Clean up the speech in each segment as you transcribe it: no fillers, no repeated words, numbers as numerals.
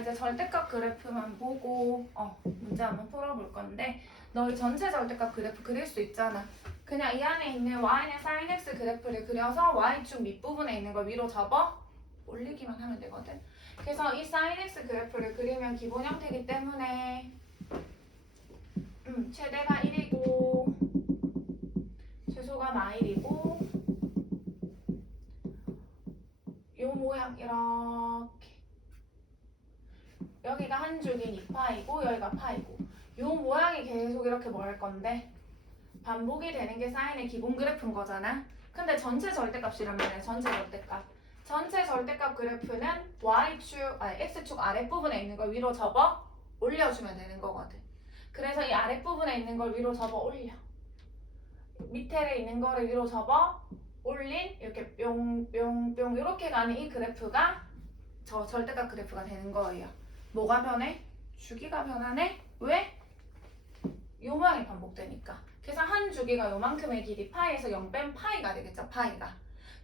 이제 절대값 그래프만 보고 문제 한번 풀어볼 건데 너희 전체 절대값 그래프 그릴 수 있잖아. 그냥 이 안에 있는 y는 sin x 그래프를 그려서 y축 밑부분에 있는 걸 위로 접어 올리기만 하면 되거든. 그래서 이 sin x 그래프를 그리면 기본 형태이기 때문에 최대가 1이고 최소가 마일이고 요 모양 이렇게 여기가 한 줄긴 2파이고 여기가 파이고 요 모양이 계속 이렇게 뭐 할 건데 반복이 되는 게 사인의 기본 그래프인 거잖아. 근데 전체 절대값이란 말이야. 전체 절대값. 전체 절대값 그래프는 x축 아랫부분에 있는 걸 위로 접어 올려주면 되는 거거든. 그래서 이 아랫부분에 있는 걸 위로 접어 올려. 밑에 있는 거를 위로 접어 올린 이렇게 뿅뿅뿅 이렇게 가는 이 그래프가 저 절대값 그래프가 되는 거예요. 뭐가 변해? 주기가 변하네? 왜? 요 모양이 반복되니까. 그래서 한 주기가 요만큼의 길이 파이에서 0 뺀 파이가 되겠죠. 파이가.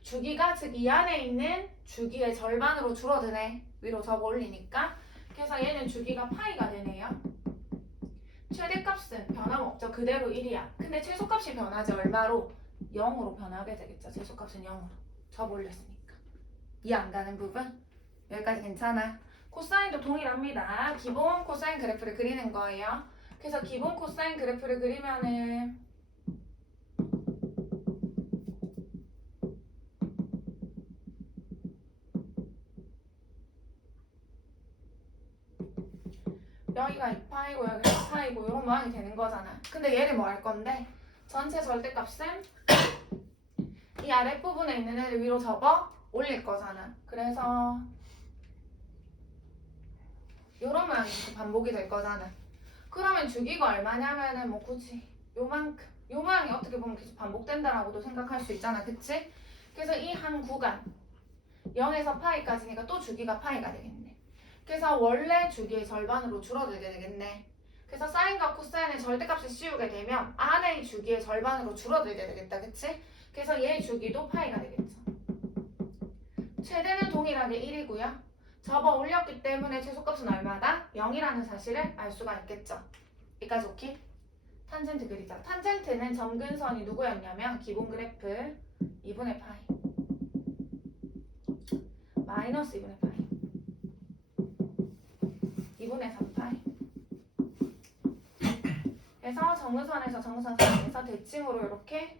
주기가 즉 이 안에 있는 주기의 절반으로 줄어드네. 위로 접어 올리니까. 그래서 얘는 주기가 파이가 되네요. 최대값은 변함없죠. 그대로 1이야. 근데 최소값이 변하지. 얼마로? 0으로 변하게 되겠죠. 최소값은 0으로. 접어 올렸으니까. 이해 안 가는 부분? 여기까지 괜찮아? 코사인도 동일합니다. 기본 코사인 그래프를 그리는 거예요. 그래서 기본 코사인 그래프를 그리면은 여기가 2파이고 여기가 2파이고 이런 모양이 되는 거잖아. 근데 얘를 뭐 할 건데 전체 절대값은 이 아랫부분에 있는 애를 위로 접어 올릴 거잖아. 그래서 이런 모양이 계속 반복이 될 거잖아. 그러면 주기가 얼마냐면은 뭐 굳이 요만큼 요 모양이 어떻게 보면 계속 반복된다라고도 생각할 수 있잖아. 그치? 그래서 이 한 구간 0에서 파이까지니까 또 주기가 파이가 되겠네. 그래서 원래 주기의 절반으로 줄어들게 되겠네. 그래서 사인과 코사인의 절대값을 씌우게 되면 안의 주기의 절반으로 줄어들게 되겠다. 그치? 그래서 얘의 주기도 파이가 되겠죠. 최대는 동일하게 1이고요. 접어 올렸기 때문에 최소값은 얼마다? 0이라는 사실을 알 수가 있겠죠. 여기까지 오케이? 탄젠트 그리자. 탄젠트는 점근선이 누구였냐면 기본 그래프 2분의 파이 마이너스 2분의 파이 2분의 3파이 그래서 정근선에서 정근선 사이에서 대칭으로 이렇게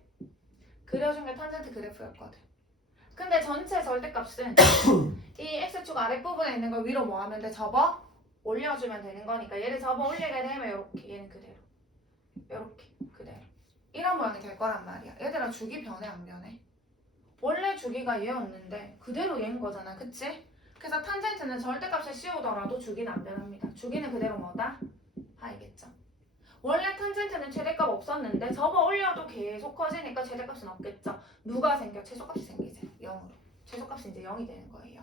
그려준 게 탄젠트 그래프였거든. 근데 전체 절대값은 이 x축 아랫부분에 있는 걸 위로 뭐 하면 돼? 접어 올려주면 되는 거니까 얘를 접어 올리게 되면 이렇게 얘는 그대로 이렇게 그대로 이런 모양이 될 거란 말이야. 얘들아 주기 변해 안 변해? 원래 주기가 얘였는데 그대로 얘인 거잖아. 그치? 그래서 탄젠트는 절대값을 씌우더라도 주기는 안 변합니다. 주기는 그대로 뭐다? 파이겠죠. 원래 탄젠트는 최대값 없었는데 접어 올려도 계속 커지니까 최대값은 없겠죠. 누가 생겨? 최소값이 생기지. 0으로. 최소값이 이제 0이 되는 거예요.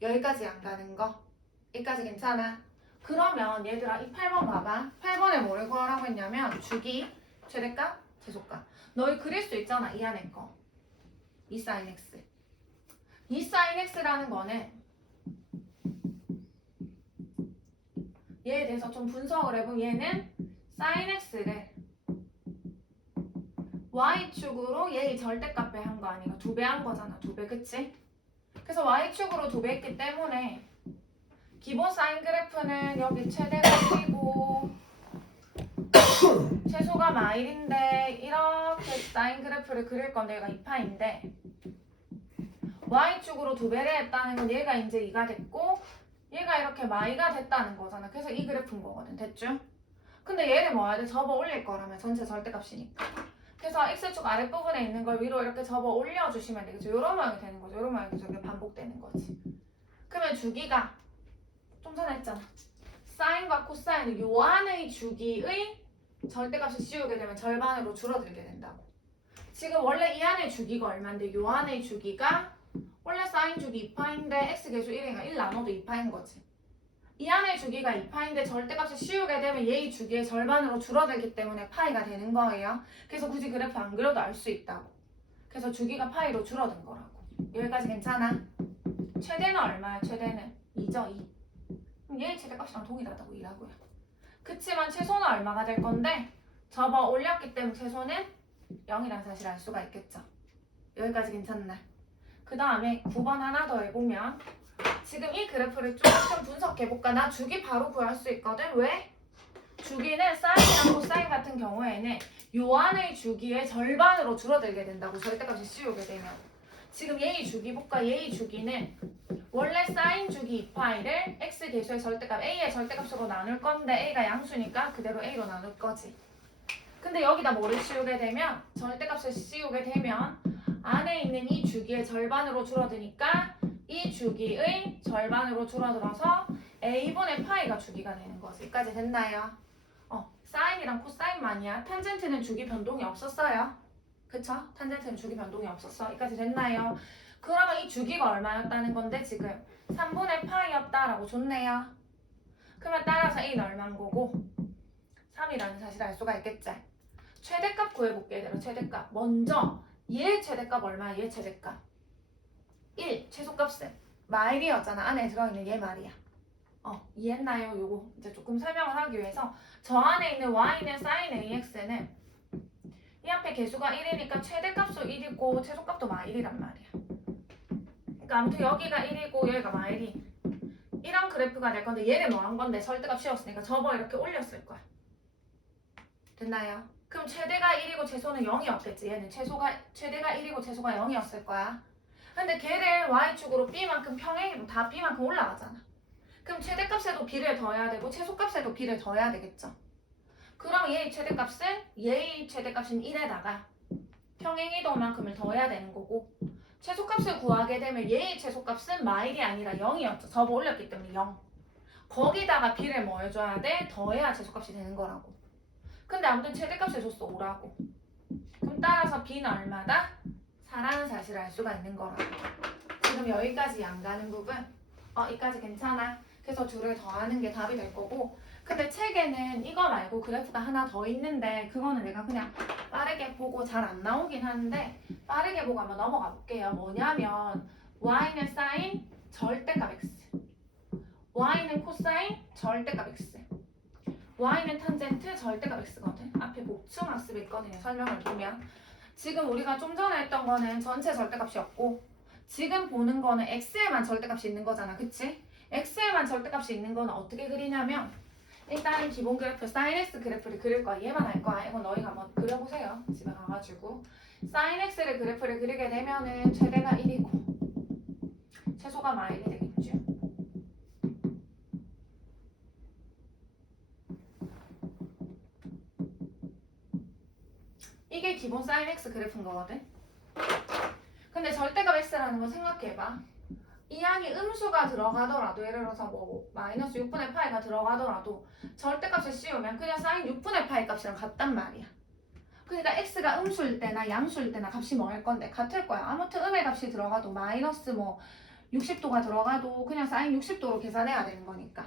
여기까지 안 가는 거? 여기까지 괜찮아? 그러면 얘들아 이 8번 봐봐. 8번에 뭐를 구하라고 했냐면 주기, 최대값, 최소값. 너희 그릴 수 있잖아. 이 안에 거. 이 sin x. 이 sin x라는 거는 얘에 대해서 좀 분석을 해보면 얘는 sin x를 y축으로 얘의 절대값에 한 거 아니야. 2배 한 거잖아. 2배 그치? 그래서 y축으로 2배 했기 때문에 기본 사인 그래프는 여기 최대가 1이고 최소가 마일인데 이렇게 사인 그래프를 그릴 건데 얘가 2파인데 y축으로 2배를 했다는 건 얘가 이제 2가 됐고 얘가 이렇게 마이가 됐다는 거잖아. 그래서 이 그래프인 거거든. 됐죠? 근데 얘를 뭐 해야 돼? 접어 올릴 거라면 전체 절대값이니까. 그래서 x축 아랫부분에 있는 걸 위로 이렇게 접어 올려주시면 되겠죠. 요런 모양이 되는 거죠. 요런 모양이 저게 반복되는 거지. 그러면 주기가 좀 전에 했잖아. 사인과 코사인은 요 안의 주기의 절대값을 씌우게 되면 절반으로 줄어들게 된다고. 지금 원래 이 안의 주기가 얼마인데 요 안의 주기가 원래 사인 주기 2파인데 x 계수 1이니까 1 나눠도 2파인 거지. 이 안의 주기가 2파인데 절대값을 씌우게 되면 얘의 주기의 절반으로 줄어들기 때문에 파이가 되는 거예요. 그래서 굳이 그래프 안 그려도 알 수 있다고. 그래서 주기가 파이로 줄어든 거라고. 여기까지 괜찮아? 최대는 얼마야? 최대는 2죠. 2. 그럼 얘의 최대값이랑 동일하다고 이라고요. 그치만 최소는 얼마가 될 건데 접어 올렸기 때문에 최소는 0이라는 사실을 알 수가 있겠죠. 여기까지 괜찮나? 그 다음에 9번 하나 더 해보면 지금 이 그래프를 조금 분석해볼까? 나 주기 바로 구할 수 있거든. 왜? 주기는 사인이랑 코사인 같은 경우에는 요 안의 주기의 절반으로 줄어들게 된다고. 절대값이 씌우게 되면. 지금 얘의 주기 볼까? 얘의 주기는 원래 사인 주기 2파이를 x 계수의 절대값 a의 절대값으로 나눌 건데 a가 양수니까 그대로 a로 나눌 거지. 근데 여기다 뭐를 씌우게 되면 절대값을 씌우게 되면 안에 있는 이 주기의 절반으로 줄어드니까 이 주기의 절반으로 줄어들어서 a분의 파이가 주기가 되는 거지. 여기까지 됐나요? 사인이랑 코사인만이야. 탄젠트는 주기 변동이 없었어요. 그쵸? 탄젠트는 주기 변동이 없었어. 여기까지 됐나요? 그러면 이 주기가 얼마였다는 건데 지금 3분의 파이였다라고 줬네요. 그러면 따라서 a는 얼마인 거고 3이라는 사실을 알 수가 있겠지. 최대값 구해볼게. 얘들아 최대값. 먼저 얘 최대값 얼마야? 얘 최대값 1. 최소값은 마일이었잖아. 안에 들어있는 얘 말이야. 이해했나요? 요거 이제 조금 설명을 하기 위해서 저 안에 있는 y는 sin ax는 이 앞에 개수가 1이니까 최대값도 1이고 최소값도 마일이란 말이야. 그러니까 아무튼 여기가 1이고 여기가 마일이 이런 그래프가 될 건데 얘를 뭐 한 건데 절대값 씌웠으니까 접어 이렇게 올렸을 거야. 됐나요? 그럼 최대가 1이고 최소는 0이었겠지. 얘는 최대가 1이고 최소가 0이었을 거야. 근데 걔를 y축으로 b만큼 평행이고 다 b만큼 올라가잖아. 그럼 최대값에도 b를 더해야 되고 최소값에도 b를 더해야 되겠죠. 그럼 얘의 최대값은 얘의 최대값인 1에다가 평행이동만큼을 더해야 되는 거고 최소값을 구하게 되면 얘의 최소값은 마일이 아니라 0이었죠. 접어 올렸기 때문에 0. 거기다가 b를 뭐 해줘야 돼? 더해야 최소값이 되는 거라고. 근데 아무튼 최대값을 줬어 5라고. 그럼 따라서 b는 얼마다? 4라는 사실을 알 수가 있는 거라고. 지금 여기까지 안 가는 부분 여기까지 괜찮아. 그래서 둘을 더하는 게 답이 될 거고 근데 책에는 이거 말고 그래프가 하나 더 있는데 그거는 내가 그냥 빠르게 보고 잘 안 나오긴 하는데 빠르게 보고 한번 넘어가 볼게요. 뭐냐면 y는 sin 절대값 x y는 코사인 절대값 x y는 탄젠트 절대값 x거든. 앞에 복층 학습이 있거든요. 설명을 보면 지금 우리가 좀 전에 했던 거는 전체 절대값이었고 지금 보는 거는 x에만 절대값이 있는 거잖아. 그치? x에만 절대값이 있는 거는 어떻게 그리냐면 일단 기본 그래프 sin x 그래프를 그릴 거야. 얘만 할 거야. 이건 너희가 한번 그려보세요. 집에 가가지고 sin x를 그래프를 그리게 되면은 최대가 1이고 최소가 마일이 되겠죠. 이게 기본 sin x 그래프인 거거든. 근데 절대값 x라는 거 생각해봐. 이 항이 음수가 들어가더라도 예를 들어서 뭐 마이너스 6분의 파이가 들어가더라도 절대값을 씌우면 그냥 사인 6분의 파이 값이랑 같단 말이야. 그러니까 x가 음수일 때나 양수일 때나 값이 뭐 할 건데 같을 거야. 아무튼 음의 값이 들어가도 마이너스 뭐 60도가 들어가도 그냥 사인 60도로 계산해야 되는 거니까.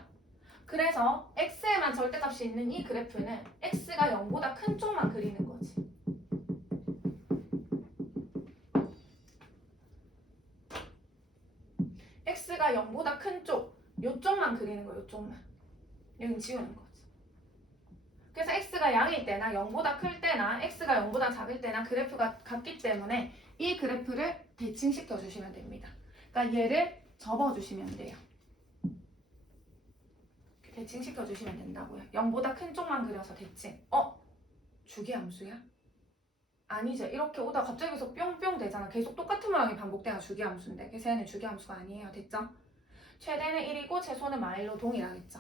그래서 x에만 절대값이 있는 이 그래프는 x가 0보다 큰 쪽만 그리는 거지. x가 0보다 큰 쪽, 요쪽만 그리는 거야, 요쪽만. 여기는 지우는 거지. 그래서 x가 양일 때나 0보다 클 때나 x가 0보다 작을 때나 그래프가 같기 때문에 이 그래프를 대칭시켜 주시면 됩니다. 그러니까 얘를 접어주시면 돼요. 대칭시켜 주시면 된다고요. 0보다 큰 쪽만 그려서 대칭. 주기함수야? 아니죠. 이렇게 오다 갑자기 계속 뿅뿅 되잖아. 계속 똑같은 모양이 반복돼야 주기함수인데 그래서 얘는 주기함수가 아니에요. 됐죠? 최대는 1이고 최소는 마일로 동일하겠죠.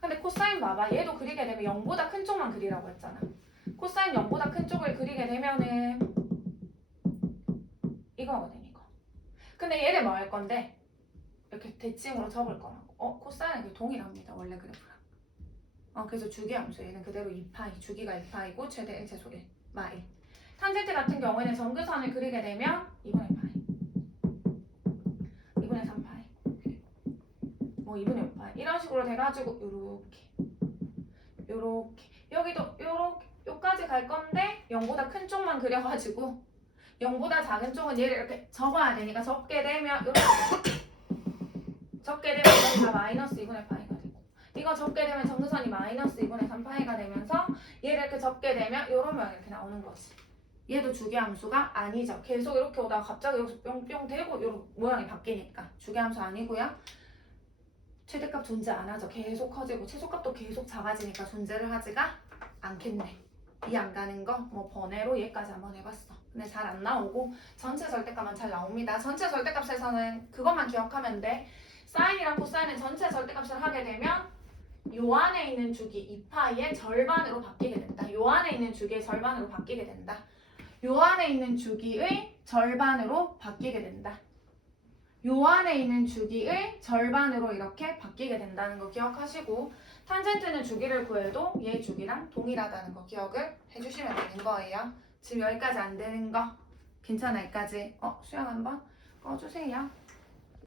근데 코사인 봐봐. 얘도 그리게 되면 0보다 큰 쪽만 그리라고 했잖아. 코사인 0보다 큰 쪽을 그리게 되면은 이거거든 이거. 근데 얘를 뭐 할 건데 이렇게 대칭으로 접을 거라고. 코사인은 동일합니다. 원래 그래프랑. 그래서 주기함수 얘는 그대로 2파이. 주기가 2파이고 최대 1 최소 1 마일. 탄젠트 같은 경우에는 정근선을 그리게 되면 2분의 파이 2분의 3파이 뭐 2분의 5파이 이런 식으로 돼가지고 요렇게 여기도 요렇게 요까지 갈 건데 0보다 큰 쪽만 그려가지고 0보다 작은 쪽은 얘를 이렇게 접어야 되니까 접게 되면 이렇게 접게 되면 이건 다 마이너스 2분의 파이가 되고 이거 접게 되면 정근선이 마이너스 2분의 3파이가 되면서 얘를 이렇게 접게 되면 이런 모양이 이렇게 나오는 거지. 얘도 주기함수가 아니죠. 계속 이렇게 오다가 갑자기 여기서 뿅뿅 되고 이런 모양이 바뀌니까 주기함수 아니고요. 최대값 존재 안 하죠. 계속 커지고 최소값도 계속 작아지니까 존재를 하지가 않겠네. 이 안 가는 거 뭐 번외로 얘까지 한번 해봤어. 근데 잘 안 나오고 전체 절대값만 잘 나옵니다. 전체 절대값에서는 그것만 기억하면 돼. 사인이랑 코사인은 전체 절대값을 하게 되면 요 안에 있는 주기 2파이의 절반으로 바뀌게 된다. 요 안에 있는 주기의 절반으로 바뀌게 된다. 요 안에 있는 주기의 절반으로 바뀌게 된다. 요 안에 있는 주기의 절반으로 이렇게 바뀌게 된다는 거 기억하시고 탄젠트는 주기를 구해도 얘 주기랑 동일하다는 거 기억을 해주시면 되는 거예요. 지금 여기까지 안 되는 거 괜찮아? 여기까지 수영 한번 꺼주세요.